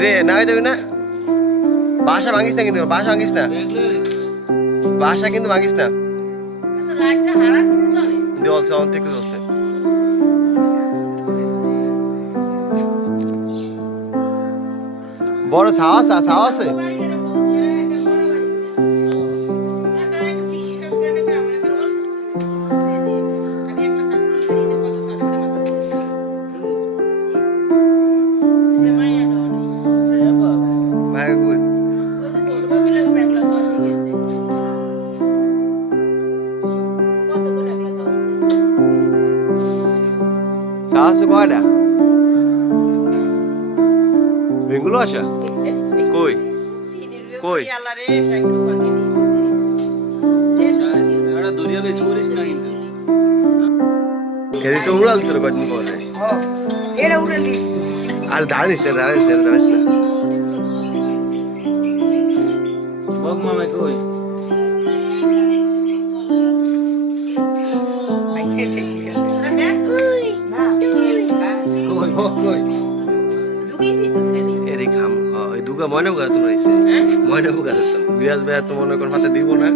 রে নামাই দেবে না বাসা ভাঙিস না কিন্তু বাসা ভাঙিস না বাসা কিন্তু ভাঙিস না জ্বলছে অন থেকে জ্বলছে বড় ছাওয়া আছে ছাওয়া কয়টা বেঙ্গুলো আসা কই কই এদিকে তো উড়াল তোর কদিন পরে আর দাঁড়ানিস না দাঁড়ানিস না বক মামা কই কই বক কই এদিকে খাম ওই দুগা ময়না বুকা তোমরা আইছে ময়না বুকা তো বিরাজ ভাই তো মনে কোন হাতে দিব না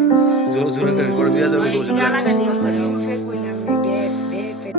জোর জোর করে বিরাজ ভাই বসে